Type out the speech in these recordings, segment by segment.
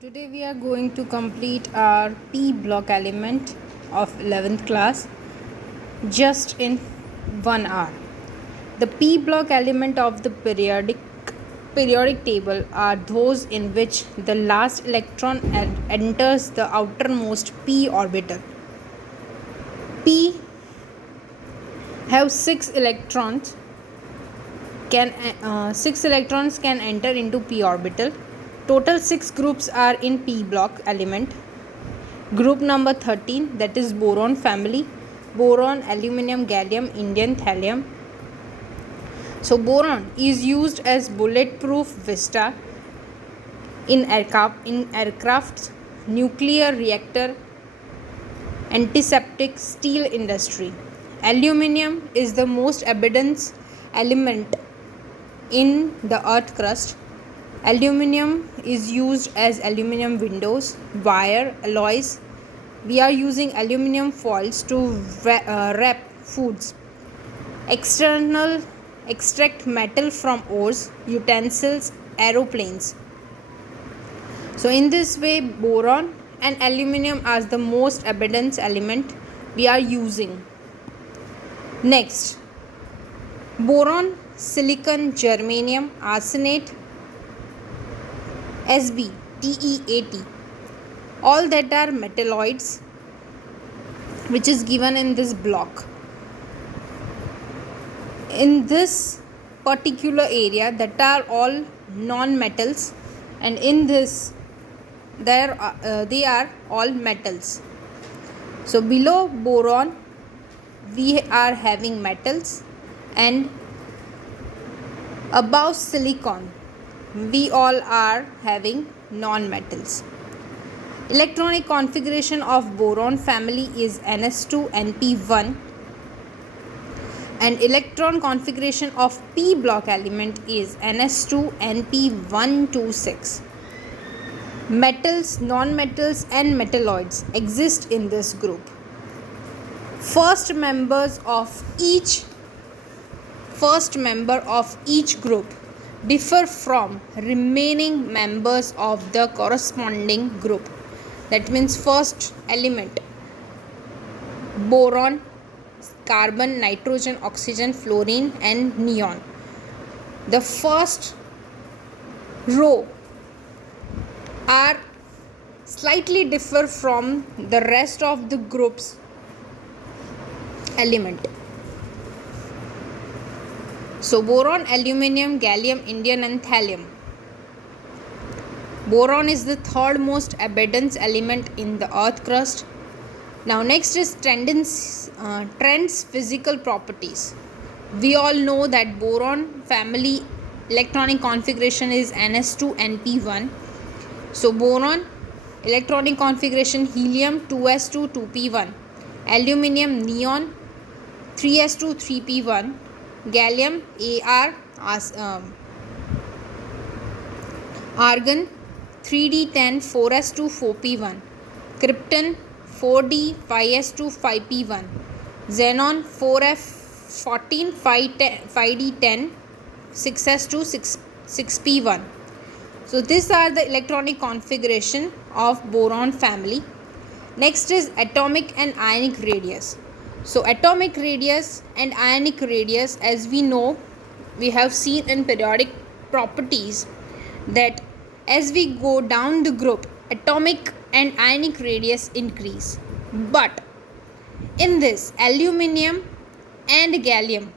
Today we are going to complete our P block element of 11th class just in 1 hour. The P block element of the periodic table are those in which the last electron enters the outermost p orbital. P have 6 electrons can enter into p orbital. Total 6 groups are in p block element. Group number 13, that is boron family: boron, aluminum, gallium, indium, thallium. So boron is used as bulletproof vesta in aircraft, nuclear reactor, antiseptic, steel industry. Aluminum is the most abundant element in the earth crust. Aluminum is used as aluminum windows, wire, alloys. We are using aluminum foils to wrap foods. Extract metal from ores, utensils, aeroplanes. So in this way, boron and aluminum are the most abundant element we are using. Next, boron, silicon, germanium, arsenate, Sb, TeAt, all that are metalloids which is given in this block. In this particular area, that are all non-metals, and in this they are all metals. So below boron we are having metals, and above silicon we all are having non-metals. Electronic configuration of boron family is ns2np1, and electron configuration of p block element is ns2np126. Metals, non-metals and metalloids exist in this group. First member of each group differ from remaining members of the corresponding group. That means first element, boron, carbon, nitrogen, oxygen, fluorine and neon. The first row are slightly differ from the rest of the group's element. So boron, aluminum, gallium, indium and thallium. Boron is the third most abundant element in the earth crust. Now next is trends physical properties. We all know that boron family electronic configuration is ns2np1. So boron electronic configuration: helium 2s2 2p1, aluminum neon 3s2 3p1, gallium Ar argon 3d10 4s2 4p1, krypton 4d 5s2 5p1, xenon 4f14 5d10 6s2 6p1. So these are the electronic configuration of boron family. Next is atomic and ionic radius. So atomic radius and ionic radius, as we know, we have seen in periodic properties that as we go down the group, atomic and ionic radius increase. But in this, aluminum and gallium,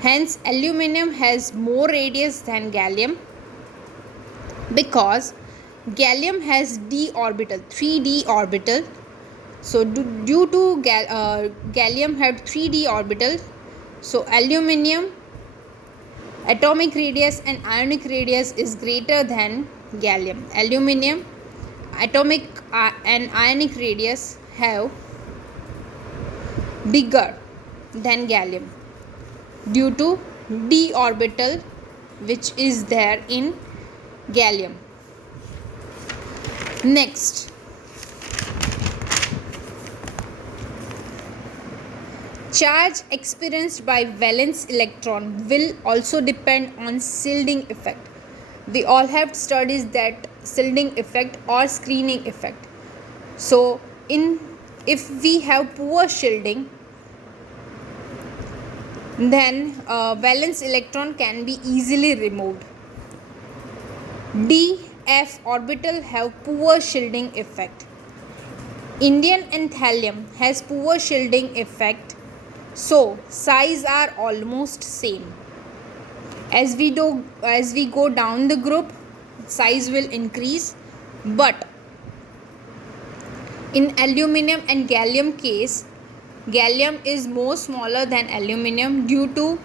hence aluminum has more radius than gallium, because gallium has d orbital, 3d orbital. So due to gallium had 3d orbital, so aluminum atomic radius and ionic radius is greater than gallium. Aluminum atomic and ionic radius have bigger than gallium due to d orbital which is there in gallium. Next, charge experienced by valence electron will also depend on shielding effect. We all have studied that shielding effect or screening effect. So if we have poor shielding, then valence electron can be easily removed. D, F orbital have poor shielding effect. Indium and thallium has poor shielding effect, so size are almost same. As we go down the group, size will increase, but in aluminum and gallium case, gallium is more smaller than aluminum due to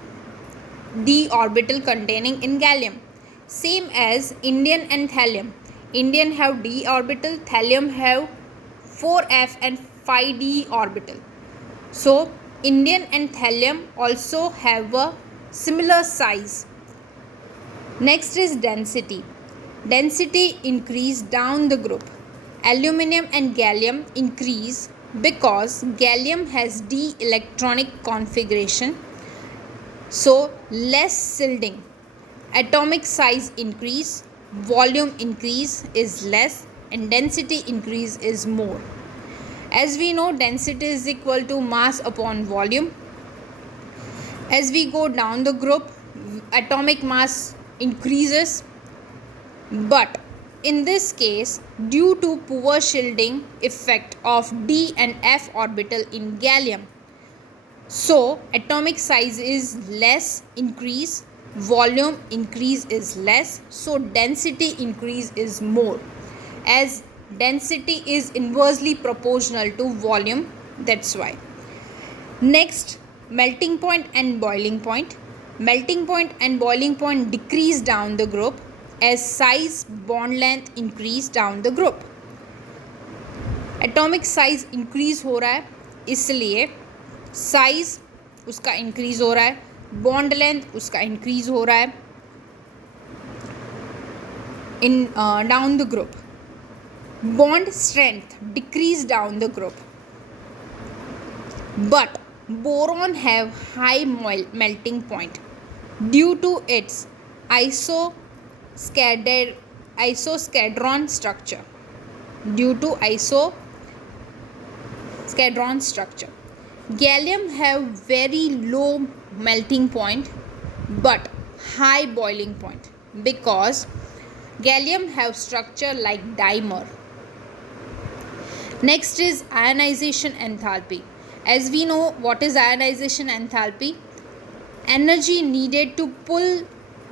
d orbital containing in gallium. Same as indium and thallium. Indium have d orbital, thallium have 4f and 5d orbital. So indium and thallium also have a similar size. Next is density. Density increase down the group. Aluminum and gallium increase because gallium has d electronic configuration, so less shielding. Atomic size increase, volume increase is less, and density increase is more. As we know, density is equal to mass upon volume. As we go down the group, atomic mass increases, but in this case, due to poor shielding effect of d and f orbital in gallium, so atomic size is less increase, volume increase is less, so density increase is more, as density is inversely proportional to volume, that's why. Next, melting point and boiling point. Melting point and boiling point decrease down the group as size, bond length increase down the group. Atomic size increase हो रहा है, इसलिए size उसका increase हो रहा है, bond length उसका increase हो रहा है in down the group. Bond strength decrease down the group, but boron have high melting point due to its isoscadron structure. Gallium have very low melting point but high boiling point because gallium have structure like dimer. Next is ionization enthalpy. As we know, what is ionization enthalpy? Energy needed to pull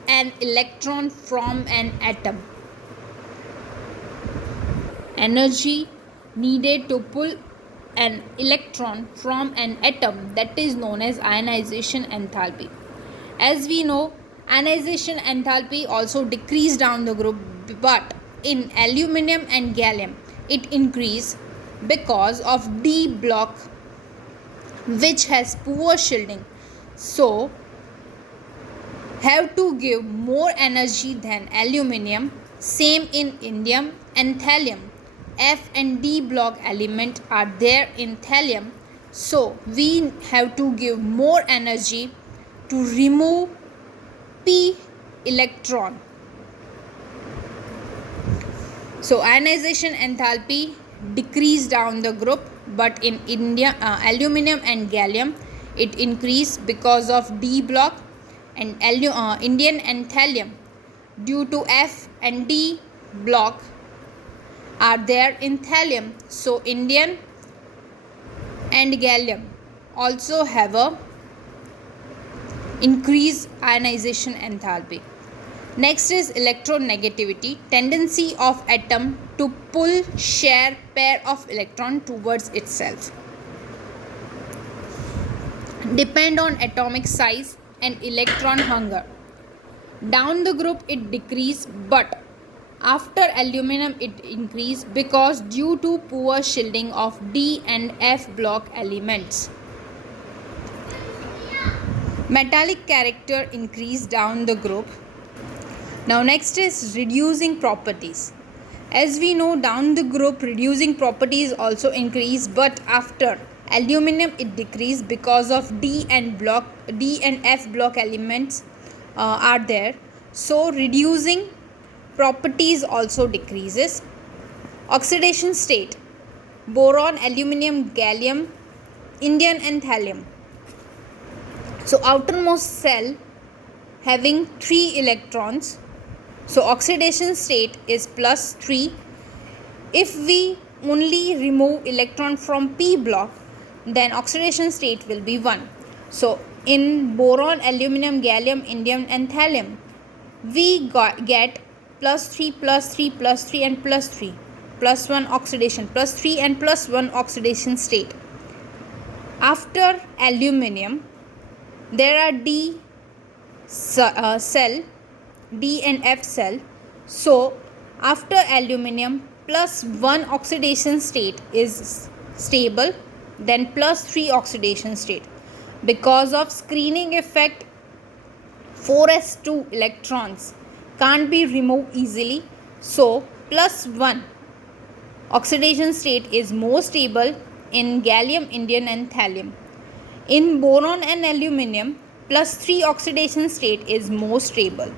an electron from an atom. Energy needed to pull an electron from an atom, that is known as ionization enthalpy. As we know, ionization enthalpy also decrease down the group, but in aluminum and gallium it increase because of d block, which has poor shielding, so have to give more energy than aluminum. Same in indium and thallium. F and D block element are there in thallium, so we have to give more energy to remove p electron. So ionization enthalpy decrease down the group, but in aluminum and gallium it increase because of D block, and indium and thallium due to F and D block are there in thallium, so indium and gallium also have a increased ionization enthalpy. Next is electronegativity, tendency of atom to pull share pair of electron towards itself. Depend on atomic size and electron hunger. Down the group it decrease, but after aluminum it increase because due to poor shielding of D and F block elements. Metallic character increase down the group. Now next is reducing properties. As we know, down the group reducing properties also increase, but after aluminum it decrease because of D and F block elements are there. So reducing properties also decreases. Oxidation state: boron, aluminum, gallium, indium and thallium. So outermost cell having 3 electrons. So oxidation state is +3. If we only remove electron from p block, then oxidation state will be 1. So in boron, aluminum, gallium, indium and thallium, we get +3, +3, +3 and +3, +1 oxidation, +3 and +1 oxidation state. After aluminum, there are D cell, D and F cell. So after aluminum, +1 oxidation state is stable, then +3 oxidation state. Because of screening effect, 4s2 electrons can't be removed easily. So +1 oxidation state is more stable in gallium, indium and thallium. In boron and aluminum, +3 oxidation state is more stable.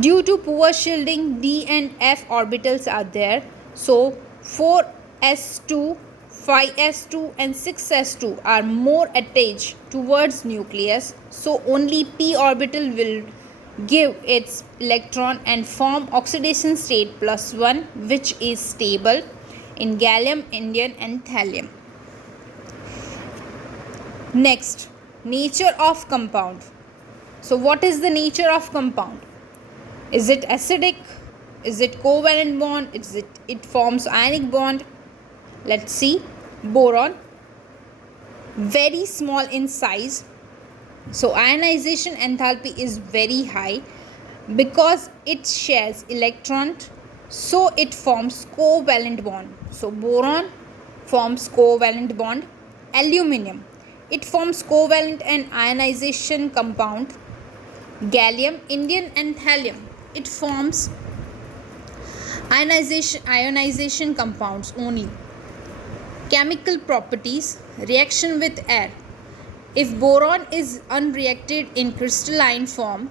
Due to poor shielding, D and F orbitals are there. So 4s2, 5s2 and 6s2 are more attached towards nucleus. So only p orbital will give its electron and form oxidation state +1, which is stable in gallium, indium and thallium. Next, nature of compound. So what is the nature of compound? Is it acidic? Is it covalent bond? It forms ionic bond? Let's see. Boron, very small in size. So ionization enthalpy is very high because it shares electron, so it forms covalent bond. So boron forms covalent bond. Aluminum, it forms covalent and ionization compound. Gallium, indium and thallium, it forms ionization compounds only. Chemical properties: reaction with air. If boron is unreacted in crystalline form,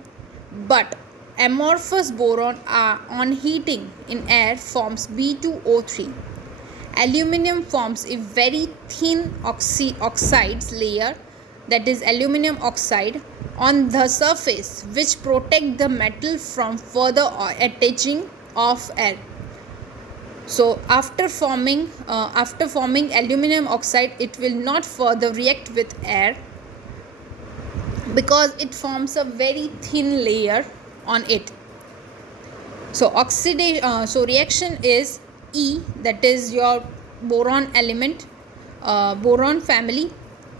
but amorphous boron on heating in air forms B2O3. Aluminum forms a very thin oxides layer, that is aluminum oxide, on the surface, which protect the metal from further attaching of air. So after forming aluminum oxide, it will not further react with air because it forms a very thin layer on it. So reaction is E, that is your boron element, boron family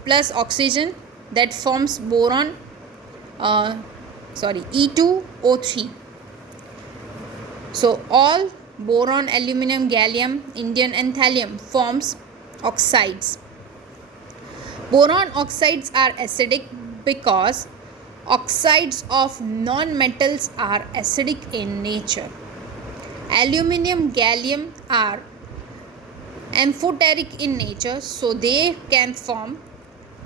plus oxygen, that forms boron E2O3. So all boron, aluminum, gallium, indium and thallium forms oxides. Boron oxides are acidic because oxides of non-metals are acidic in nature. Aluminum, gallium are amphoteric in nature, so they can form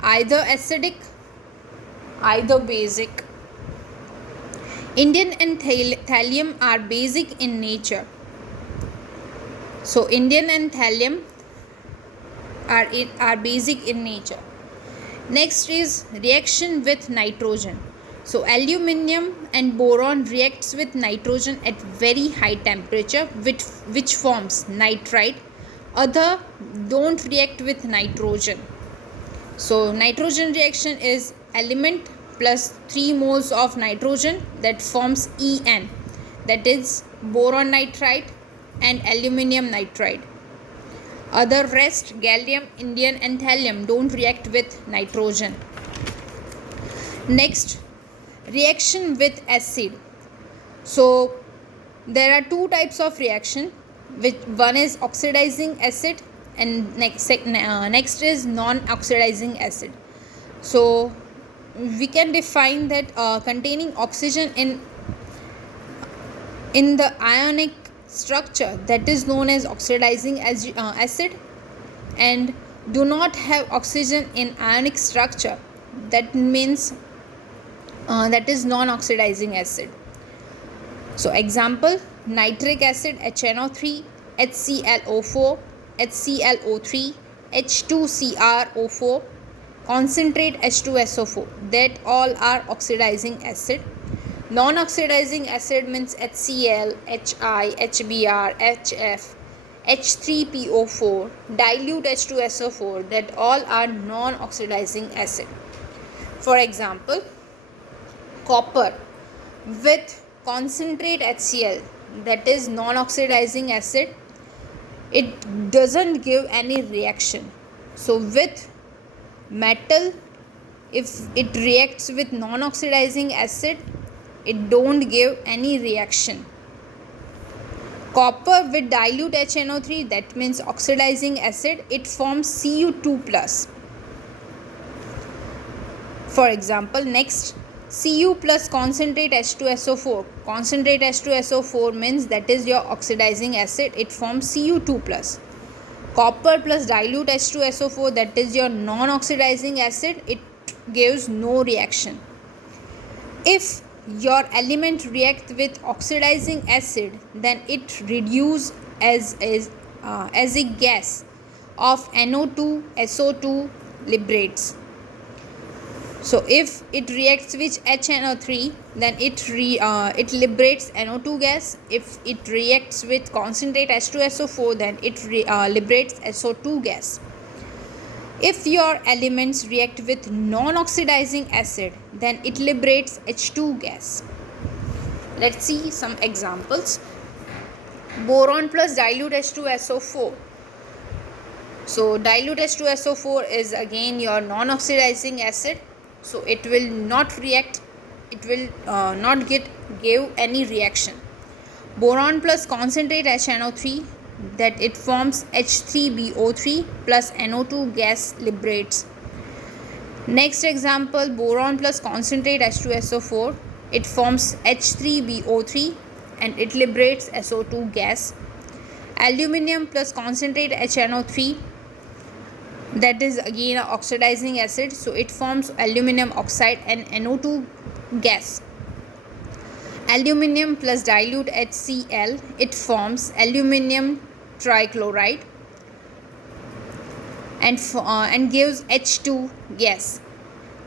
either acidic, either basic. Indium and thallium are basic in nature. So indium and thallium are basic in nature. Next is reaction with nitrogen. So aluminum and boron reacts with nitrogen at very high temperature, which forms nitride. Other don't react with nitrogen. So nitrogen reaction is element plus 3 moles of nitrogen, that forms En, that is boron nitride and aluminum nitride. Other rest, gallium, indium and thallium, don't react with nitrogen. Next, reaction with acid. So there are two types of reaction, which one is oxidizing acid and next is non-oxidizing acid. So we can define that containing oxygen in the ionic structure, that is known as oxidizing acid, and do not have oxygen in ionic structure, that means that is non-oxidizing acid. So example, nitric acid HNO3, HClO4, HClO3, H2CrO4, concentrate H2SO4, that all are oxidizing acid. Non-oxidizing acid means HCl, HI, HBr, HF, H3PO4, dilute H2SO4, that all are non-oxidizing acid. For example, copper with concentrate HCl, that is non-oxidizing acid, it doesn't give any reaction. So with metal, if it reacts with non-oxidizing acid, it don't give any reaction. Copper with dilute HNO3, that means oxidizing acid, it forms Cu2 plus. For example, next, Cu plus concentrate H2SO4. Concentrate H2SO4 means that is your oxidizing acid, it forms Cu2 plus. Copper plus dilute H2SO4, that is your non-oxidizing acid, it gives no reaction. If your element reacts with oxidizing acid, then it reduces as a gas of NO2, SO2 liberates. So if it reacts with HNO3, then it liberates NO2 gas. If it reacts with concentrate H2SO4, then it liberates SO2 gas. If your elements react with non-oxidizing acid, then it liberates H2 gas. Let's see some examples. Boron plus dilute H2SO4. So dilute H2SO4 is again your non-oxidizing acid. So it will not react, it will not give any reaction. Boron plus concentrate HNO3, that it forms H3BO3 plus NO2 gas liberates. Next example, boron plus concentrate H2SO4, it forms H3BO3 and it liberates SO2 gas. Aluminium plus concentrate HNO3, that is again an oxidizing acid, so it forms aluminum oxide and NO2 gas. Aluminium plus dilute HCl, it forms aluminium trichloride and gives H2 gas.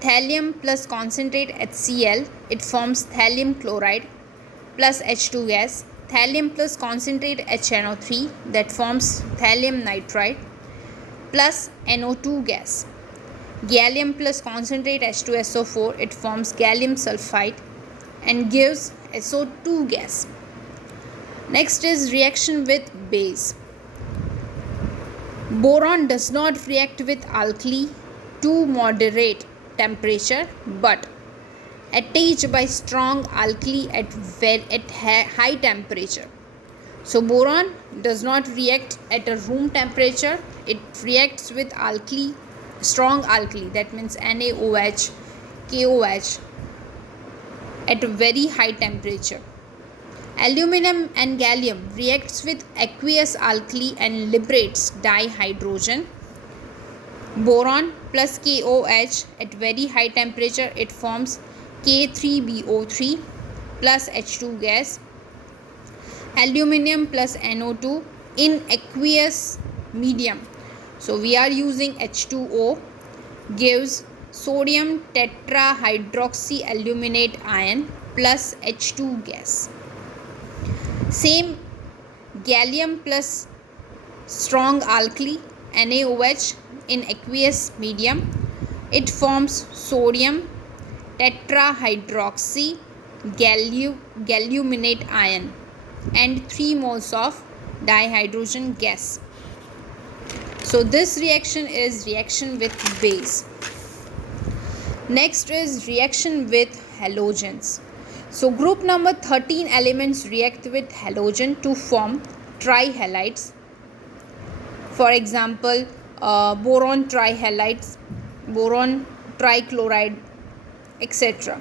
Thallium plus concentrate HCl, it forms thallium chloride plus H2 gas. Thallium plus concentrate HNO3, that forms thallium nitride plus NO2 gas. Gallium plus concentrate H2SO4, it forms gallium sulfide and gives SO2 gas. Next is reaction with base. Boron does not react with alkali to moderate temperature, but attached by strong alkali at high temperature. So boron does not react at a room temperature, it reacts with alkali, strong alkali, that means NaOH, KOH, at a very high temperature. Aluminum and gallium reacts with aqueous alkali and liberates dihydrogen. Boron plus KOH at very high temperature, it forms K3BO3 plus H2 gas. Aluminium plus NO2 in aqueous medium, so we are using H2O, gives sodium tetrahydroxyaluminate ion plus H2 gas. Same gallium plus strong alkali NaOH in aqueous medium, it forms sodium tetrahydroxy galluminate ion and 3 moles of dihydrogen gas. So this reaction is reaction with base. Next is reaction with halogens. So group number 13 elements react with halogen to form trihalides. For example, boron trihalides, boron trichloride, etc.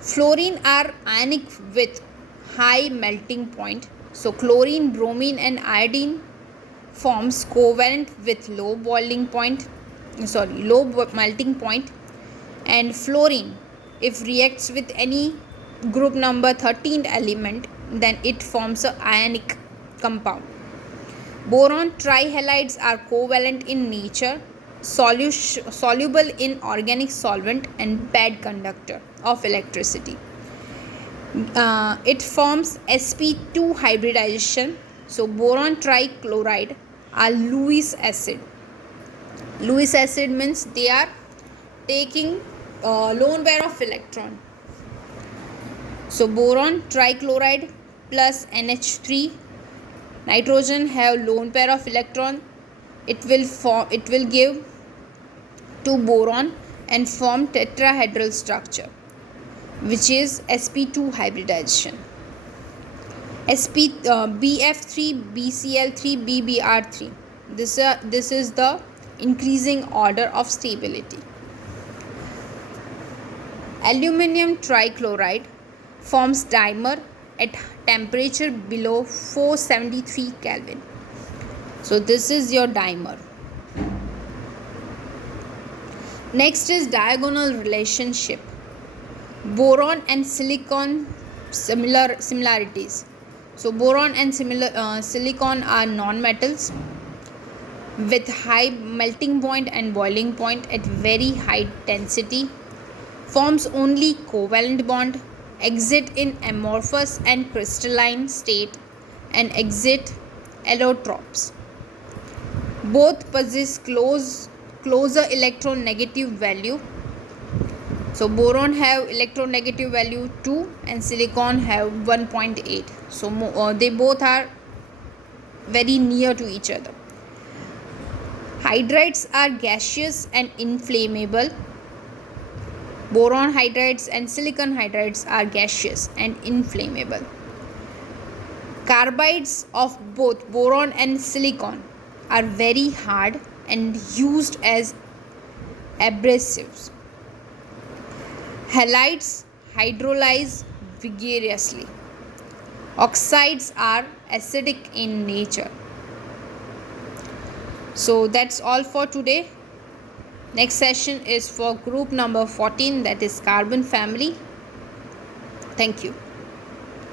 Fluorine are ionic with high melting point. So chlorine, bromine and iodine forms covalent with low melting point, and fluorine if reacts with any group number 13th element, then it forms a ionic compound. Boron trihalides are covalent in nature, soluble in organic solvent, and bad conductor of electricity. It forms sp2 hybridization. So boron trichloride are Lewis acid. Lewis acid means they are taking lone pair of electron. So boron trichloride plus NH3, nitrogen have lone pair of electron. It will give two boron and form tetrahedral structure, which is sp2 hybridization. BF3, BCl3, BBr3. This is the increasing order of stability. Aluminium trichloride forms dimer at temperature below 473 Kelvin. So this is your dimer. Next is diagonal relationship. Boron and silicon similarities. So boron and silicon are non-metals with high melting point and boiling point at very high density. Forms only covalent bond, exit in amorphous and crystalline state, and exit allotropes. Both possess closer electronegative value. So boron have electronegative value 2 and silicon have 1.8. So they both are very near to each other. Hydrides are gaseous and inflammable. Boron hydrides and silicon hydrides are gaseous and inflammable. Carbides of both boron and silicon are very hard and used as abrasives. Halides hydrolyze vigorously. Oxides are acidic in nature. So that's all for today. Next session is for group number 14, that is carbon family. Thank you.